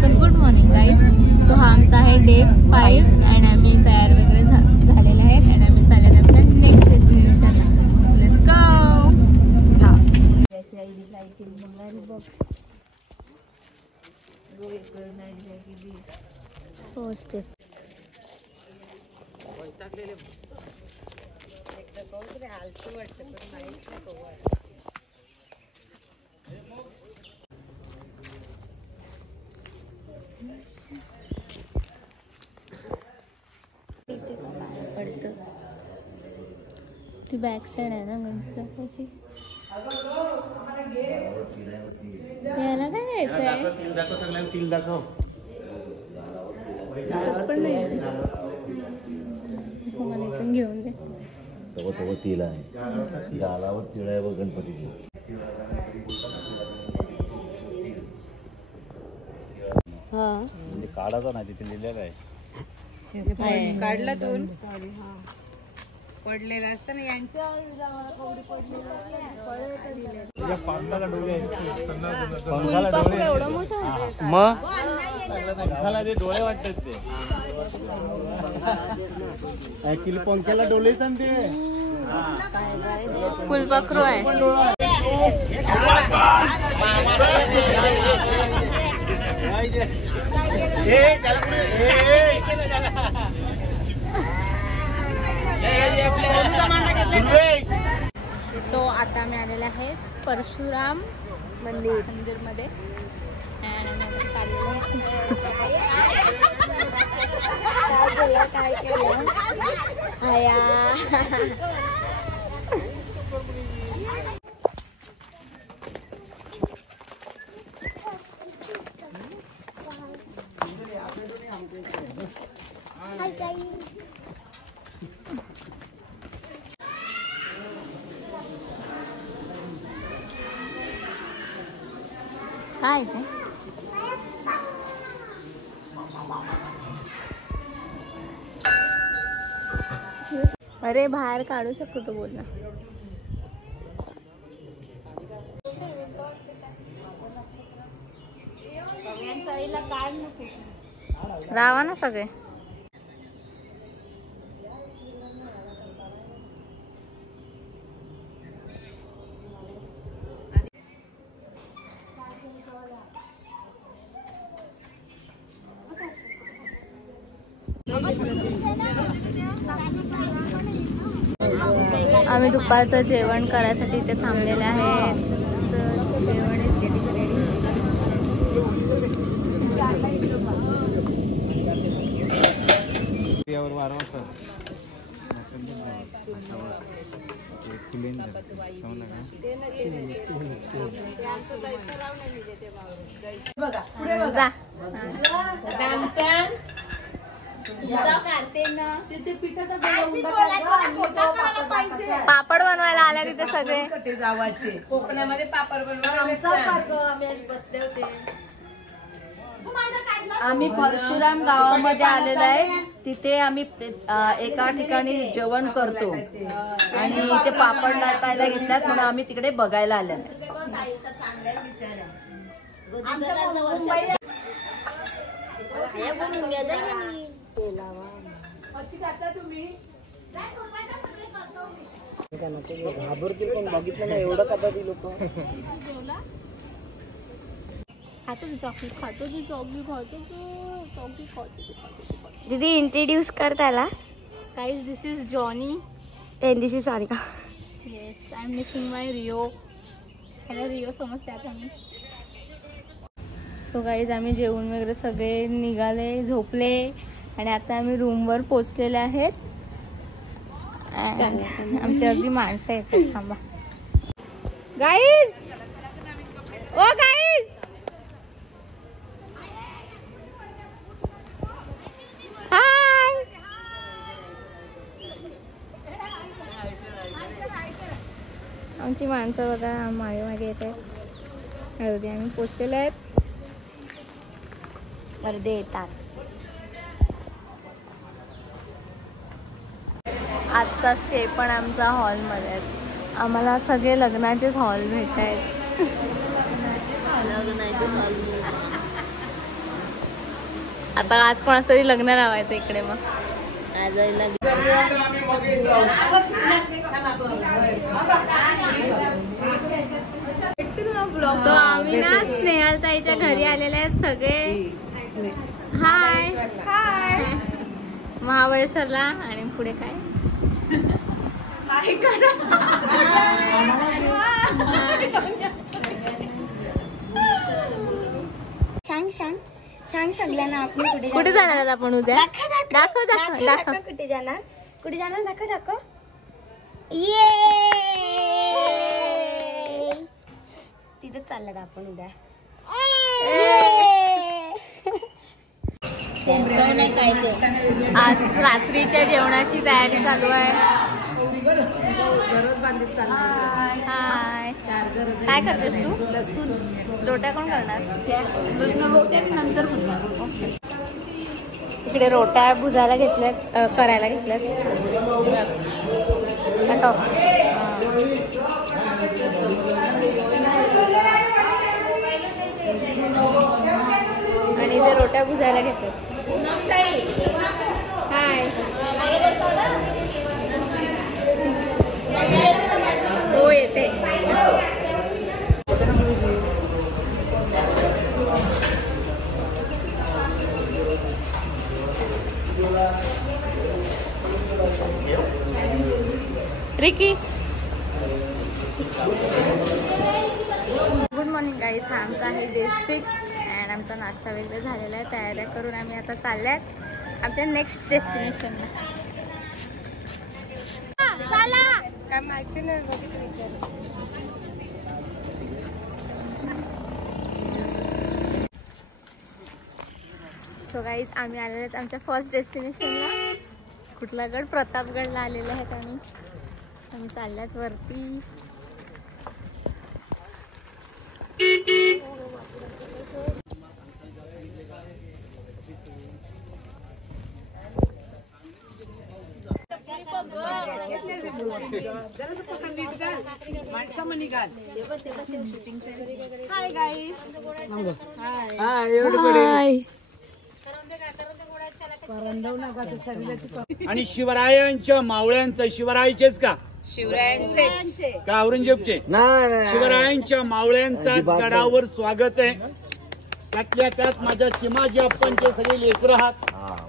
So good morning guys. So हा आमचा आहे डे 5 आणि आम्ही तयार वगैरे झालेले आहेत आणि आम्ही चाललेलो आमच्या नेक्स्ट डेस्टिनेशनला. So let's go. ती बॅक साइड आहे ना गणपतीची. याला काय घ्यायचंय? पण नाही मला इथून घेऊन दे. तो तिला आहे ती आलावर तिळा आहे बघ गणपतीची. म्हणजे काढाचा नाही तिथे लिहिलेला आहे. काढला दोन पडलेला असताना यांच्या डोळे वाटतात ते ऍक्च्युली पंख्याला डोळे ते फुलपाखरू आहे. सो आता आम्ही आलेले आहेत परशुराम मंदिर मध्ये काय केलं काय ते? अरे बाहेर काढू शकतो तो, बोल ना. रावा ना सगळे. आम्ही दुपारचं जेवण करायसाठी इथे थांबलेले आहेत. जेवण इज गेटिंग रेडी. पापड बनवायला आल्या तिथे सगळे जावाचे. कोकणामध्ये पापड बनवायला बसले होते. आम्ही परशुराम गावामध्ये आलेलो आहे. तिथे आम्ही एका ठिकाणी जेवण करतो आणि इथे पापड लाटायला घेतल्यात म्हणून आम्ही तिकडे बघायला आले. घाबरतील पण बघितलं नाही एवढं का ती लोक. दीदी इंट्रोड्यूस कर त्याला. Guys this is Johnny end this is Sarika. Yes I am missing my Rio. ह्याला रिओ समजते आता मी. सो गाईज आम्ही जेवण वगैरे सगळे निघाले, झोपले आणि आता आम्ही रूमवर पोचलेले आहेत. आमची अगदी माणसं येतात. थांबा गाईज. ओ गाईज हाय. आमची माणसं बघा मागे मागे येत आहेत. अर्धे आम्ही पोचलेले आहेत, अर्धे येतात. आजचा स्टे पण आमचा हॉलमध्ये आहे. आम्हाला सगळे लग्नाचेच हॉल भेटत आहेत. आता आज कोणाचं तरी लग्न लावायचं इकडे मग आजला तो आम्ही ना स्नेहल ताईच्या घरी आलेले आहेत सगळे. हाय हाय महाबळेश्वरला. आणि पुढे काय सांग सगळ्यांना आपण कुठे जाणार आहात आपण उद्या? दाखव दाखव दाखव. कुठे जाणार दाखव तिथेच चाललं आपण उद्या. आज रात्रीच्या जेवणाची तयारी चालू आहे. हाय काय करतेस तू? लसूण रोट्या कोण करणार? नंतर इकडे रोट्या भुजायला घेतल्यात, करायला घेतल्यात. आणि इथे रोट्या भुजायला घेतल्यात. हाय हो येते. Ricky good morning guys. हा आमचा आहे डे 6 अँड आमचा नाश्ता वगैरे झालेला आहे. तयाऱ्या करून आम्ही आता चालल्यात आमच्या नेक्स्ट डेस्टिनेशनला. काय माहिती नाही. सो गाईज आम्ही आलेलो आहेत आमच्या फर्स्ट डेस्टिनेशनला. कुठला गड? प्रतापगडला आलेले आहेत आम्ही. आम्ही चालल्यात वरती. Hi guys. आणि शिवरायांच्या मावळ्यांचं शिवरायचेच का? शिवरायांचे का औरंगजेबचे? शिवरायांच्या मावळ्यांचा गडावर स्वागत आहे. त्यातल्या त्यात माझ्या शिमाजी अप्पांचे सगळे लेकरं आहात.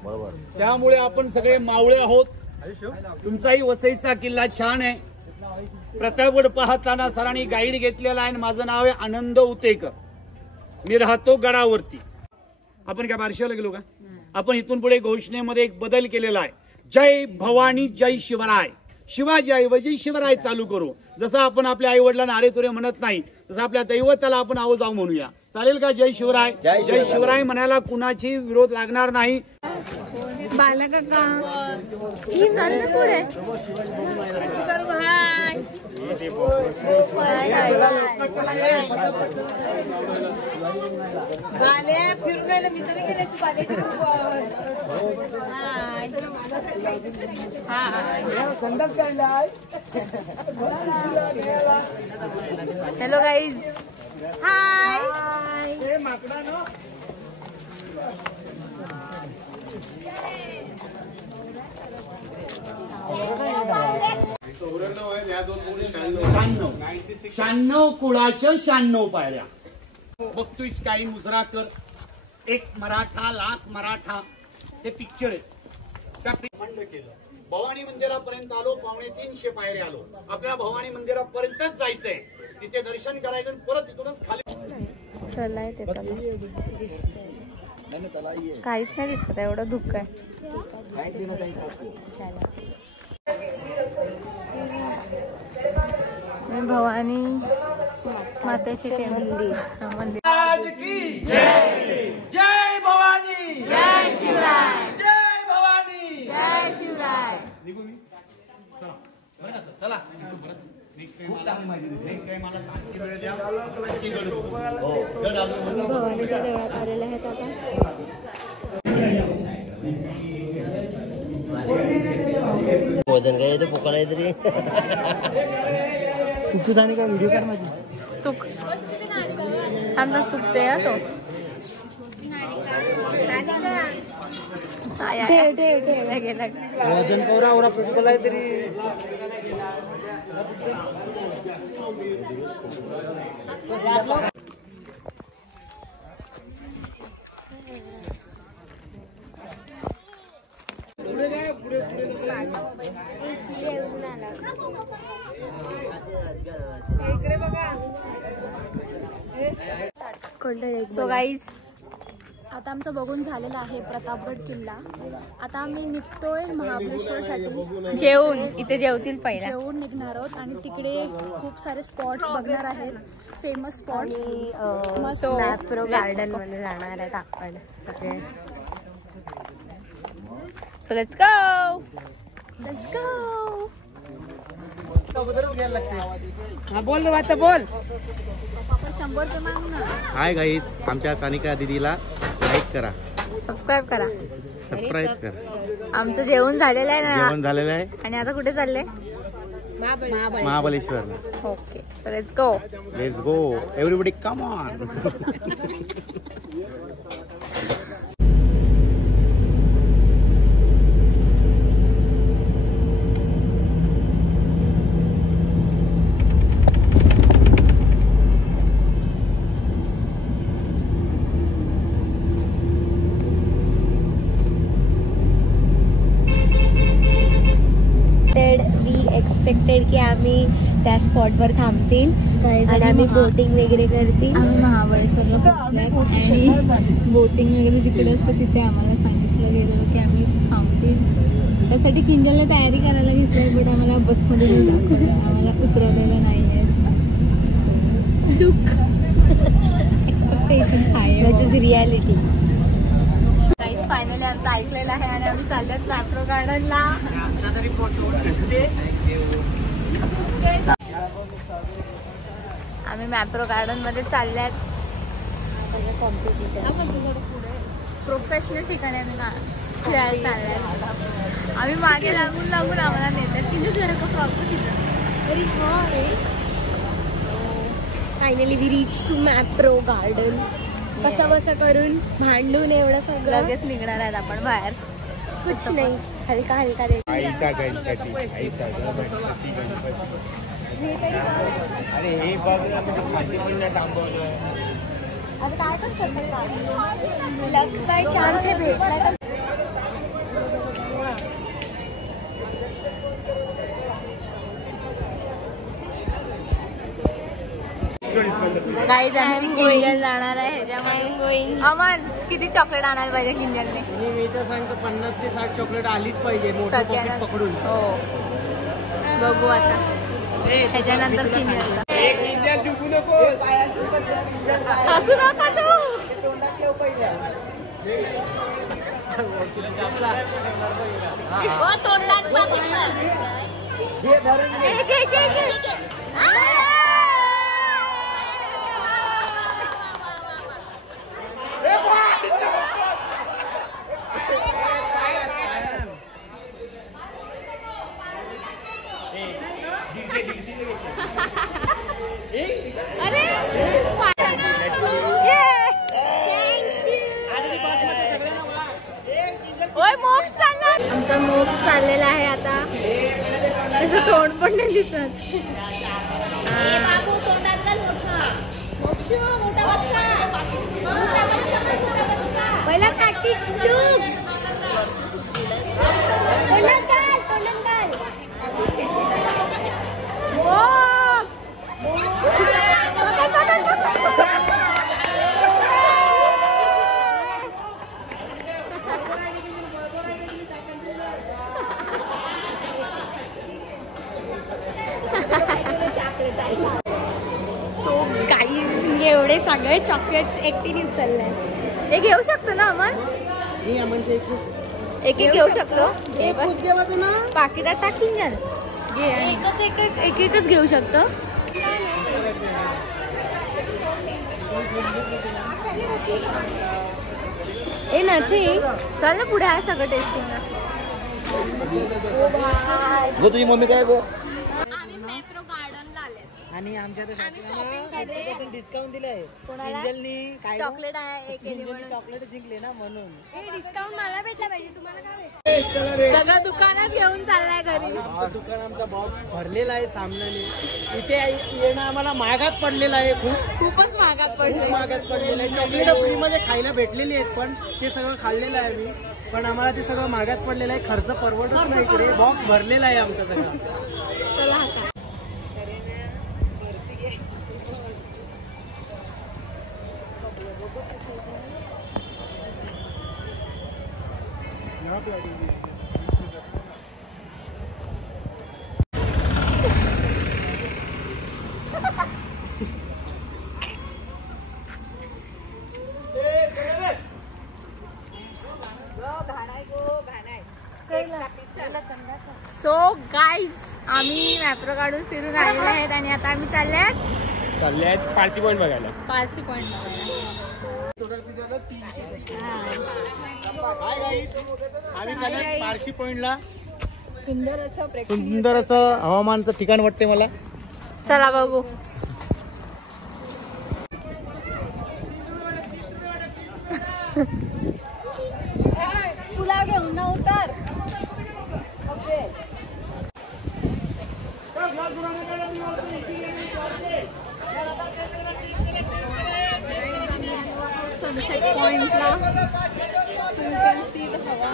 बरोबर. त्यामुळे आपण सगळे मावळे आहोत. तुमचाही वसईचा किल्ला छान आहे. प्रतापगड पाहताना सरांनी गाईड घेतलेला आहे. माझं नाव आहे आनंद उतेकर. मी राहतो गडावरती. आपण काय बारशाला गेलो का? आपण इथून पुढे घोषणेमध्ये एक बदल केलेला आहे. जय भवानी जय शिवराय. शिवाजी ऐवजी शिवराय चालू करू. जसं आपण आपल्या आई वडिलांना अरे तुरे म्हणत नाही तसं आपल्या दैवताला आपण आहो जाऊ म्हणूया. चालेल का? जय शिवराय. जय शिवराय म्हणायला कुणाची विरोध लागणार नाही. बालकाका ही चाललं पुढे. Hello guys. हाय. शहाण्णव कुळाच्या 96 पायऱ्या. बघतोयस काही मुजराकर. एक मराठा लाख मराठा ते पिक्चर आहे. त्या भवानी मंदिरापर्यंत आलो. 350 पायऱ्या आलो. आपल्याला भवानी मंदिरापर्यंतच जायचंय. तिथे दर्शन करायचं परत तिथूनच खाली चलाय. ते काहीच नाही दिसत. एवढं धुक्क आहे. भवानी मातेचे मंदिर. जय भवानी. जय शिवराय. जय भवानी. जय शिवराय. चला भवानीच्या देवळात आलेले आहेत आता. वजन काय येतं पोकाला तरी तू जाणे काय व्हिडिओ कर माझी. तुक आमचा चुकते तो. वजन कवरा फुटकलाय तरी सो गाईज आता आमचं बघून झालेलं आहे प्रतापगड किल्ला. आता आम्ही निघतोय महाबळेश्वरसाठी. जेवून इथे जेवतील पहिला. जेवून निघणार आहोत आणि तिकडे खूप सारे स्पॉट्स बघणार आहेत, फेमस स्पॉट्स. मॅप्रो गार्डन मध्ये जाणार आहेत आपण सगळे. सो लेट्स गो. बोल रे आता बोल. 100 रुपये मागू ना. हाय गाईज, आमच्या सानिका दीदीला लाईक करा, सबस्क्राईब करा. सबस्क्राईब करा. आमचं जेवण झालेलं आहे ना जेवण झालेलं आहे आणि आता कुठे चाललंय? Mahabaleshwar. Okay so let's go. Let's go everybody, come on. Expected की आम्ही त्या स्पॉटवर थांबतील आणि आम्ही बोटिंग वगैरे करतील. आम्ही महाबळेश्वरला पोहोचल्यात आणि बोटिंग वगैरे जिकडे असतं तिथे आम्हाला सांगितलं गेलं की आम्ही थांबतील. त्यासाठी किंजलला तयारी करायला घेतली, बट आम्हाला बसमध्ये दाखवलं, आम्हाला उतरवलेलं नाही आहे. एक्सपेक्टेशन्स हाय वर्सेस रियालिटी. फायनली आमचं ऐकलेलं आहे आणि आम्ही चालल्यात मॅप्रो गार्डनला. आम्ही मॅप्रो गार्डन मध्ये चालल्यात. प्रोफेशनल ठिकाणी आम्ही फिरायला चालल्यात. आम्ही मागे लागून लागून आम्हाला नेतात. तिथे जरा का problem. Finally we reach to Mapro garden. कसं बसं करून भांडून एवढं सगळं लगेच निघणार आहेत आपण बाहेर. कुछ नाही, हलका हलका आईचा गणपती, आईचा गणपती. अरे हे बघ ना, खाती पण नाही थांबवलं. आता काय करू शकतो? लक बाय चान्स हे भेटला तर. गाईज आमची किंजल जाणार आहे ह्याच्यामध्ये. अमन किती चॉकलेट आणायला पाहिजे किंजलने? मी तर सांगतो 50 ते 60 चॉकलेट आलीच पाहिजे सगळ्यांना पकडून. हो बघू आता ह्याच्यानंतर किंजलचा. डुबू नको, हसू नका तू. आमचा मोक्ष चाललेला आहे आता. त्याचं तोंड पण नाही दिसत. पहिला काठी एवढे सगळे चॉकलेट्स एकटीने उचलले. हे घेऊ शकतो ना अमन? एक एक घेऊ शकतो. पाकिटात टाकून घ्या. एकच घेऊ शकतो. ए नथी चल ना पुढे आहे सगळं टेस्टिंग. तुझी मम्मी काय गो? आम्ही मॅप्रो गार्डनला आले. आणि आमच्या आम्ही shopping साठी डिस्काउंट दिले आहे. कोणाला? एंजलनी काय चॉकलेट आहे एक केली म्हणून. चॉकलेट जिंकले ना म्हणून. डिस्काउंट मला भेटला पाहिजे, तुम्हाला काय भेटलं? सगळं दुकानात घेऊन चाललाय घरी. दुकान आमचा बॉक्स भरलेला आहे सामनाने. इथे येणं आम्हाला महागात पडलेलं आहे. खूपच महागात खूप पडले. महागात पडलेलं आहे. चॉकलेट फ्री मध्ये खायला भेटलेली आहेत पण ते सगळं खाल्लेलं आहे मी. पण आम्हाला ते सगळं महागात पडलेलं आहे. खर्च परवडत नाही इकडे. बॉक्स भरलेला आहे आमचा सगळा. सो गाईज आम्ही मॅप्रो काढून फिरून आलेले आहेत आणि आता आम्ही चालले आहेत पारसी पॉईंट बघायला. पारसी पॉईंट आम्ही पारसी पॉईंटला सुंदर असं हवामानचं ठिकाण वाटते मला. चला बघू. तुला घेऊन ना उतर. सनसेट पॉइंटला हवा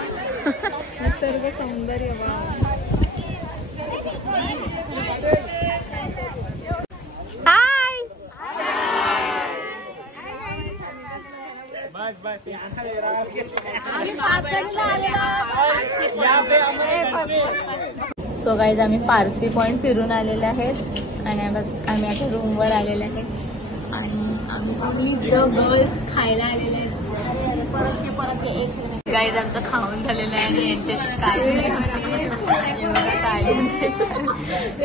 निसर्ग सौंदर्य हाय. सो गाईज आम्ही पारसी पॉइंट फिरून आलेले आहेत आणि आम्ही आता रूमवर आलेले आहेत आणि आम्ही फॅमिली द गर्ल्स खायला आलेले आहेत. गाईज आमचं खाऊन झालेलं आहे आणि यांचे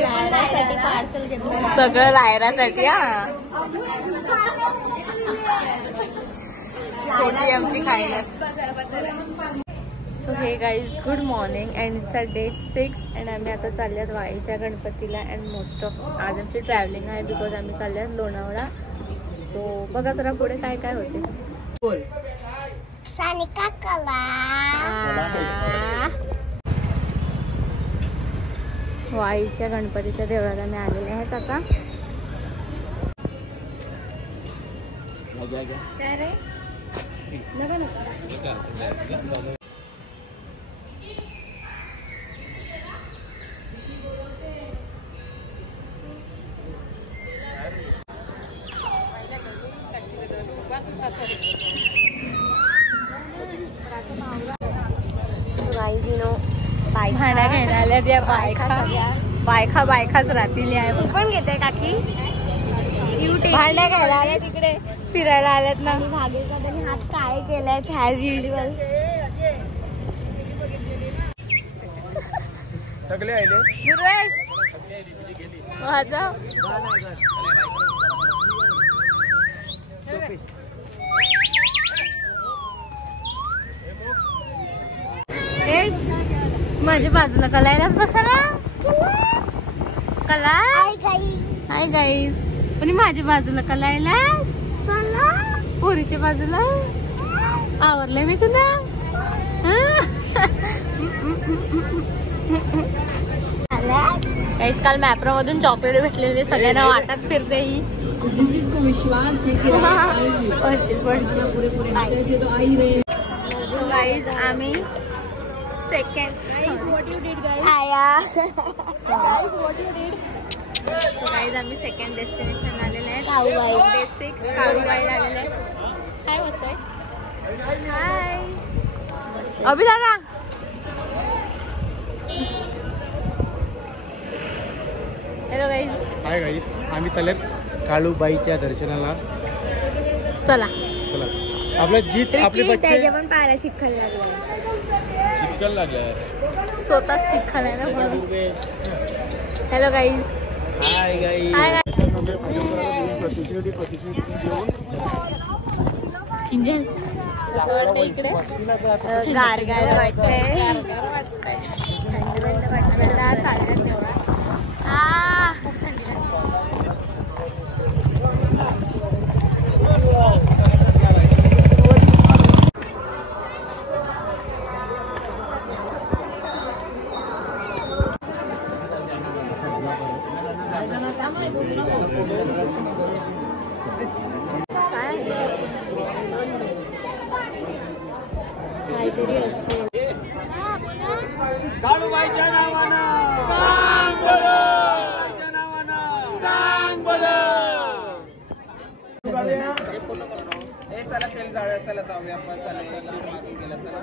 लायरासाठी पार्सल घेतलं. सगळं लायरासाठी. हा छोटी आमची खायला. सो हे guys good morning and it's a day 6 and आम्ही आता चालल्यात वाईच्या गणपतीला अँड मोस्ट ऑफ आज आमची ट्रॅव्हलिंग आहे बिकॉज आम्ही चालल्यात लोणावळा. सो बघा जरा पुढे काय काय होते. सानिका कला वाईच्या गणपतीच्या देवळात आम्ही आलेले आहेत आता. भांड्या घ्यायला आल्या त्या बायकाच राहतील. तू पण घेते काकी. भांड्या घ्यायला आल्या तिकडे फिरायला आल्यात ना. भाग्यदादांनी हात काय केलाय ॲज युजल. सगळे आले. दुर्वेश माझा माझ्या बाजूला कलायलाच बसायला. कला हाय गाईज. पण माझ्या बाजूला कलायलाच पोरीच्या बाजूला आवरलंय मी तुला. गाईज काल मॅप्रो मधून चॉकलेट भेटलेले सगळ्यांना वाटत फिरते ही. गाईज आम्ही सेकंड गाईज आम्ही सेकंड डेस्टिनेशन आलेले आहे. बेसिक काळूबाईला आलेले आहे. काय बसतोय. हाय अभि दादा. Hello guys. हाय गाईज आम्ही चालत काळूबाईच्या दर्शनाला. चला आपलं जीत आपले बच्चे त्याच्या पण पायाला चिखल लागला. चिखल लागलाय. स्वतःच चिखल आहे ना. Hello guys. Hi guys. Hi engine कसं वाटतं इकडे. गार गार वाटतंय. थंड थंड वाटतं. चालण्यात एवढा खूप थंडी लागते. काहीतरी असेल. काळूबाईच्या नावानं सांग बरं, बाईच्या नावानं सांग बरं. चला तेल जाळूया, चला जाऊया आपण, चला एक दीड मागे गेला, चला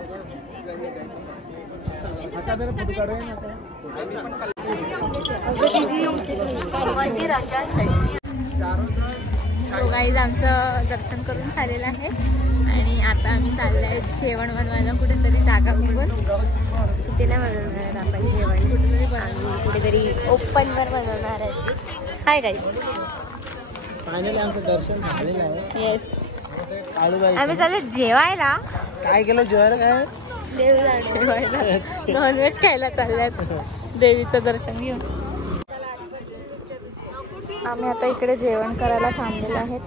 सो गाईज आमचं दर्शन करून झालेलं आहे आणि आता आम्ही चाललोय जेवण बनवायला कुठेतरी जागा बघून. तिथे नाही बनवणार आपण जेवण, कुठेतरी ओपनवर बनवणार आहे. Hi guys. फायनली आमचं दर्शन झालेलं आहे. येस, काळूबाई आम्ही चाललो जेवायला. काय केलं जेवायला? काय जेवायला नॉनव्हेज खायला चालल्यात देवीचं दर्शन घेऊन. आम्ही आता इकडे जेवण करायला थांबलेलो आहेत.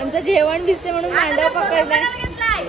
आमचं जेवण दिसते म्हणून मांडव पकडलाय.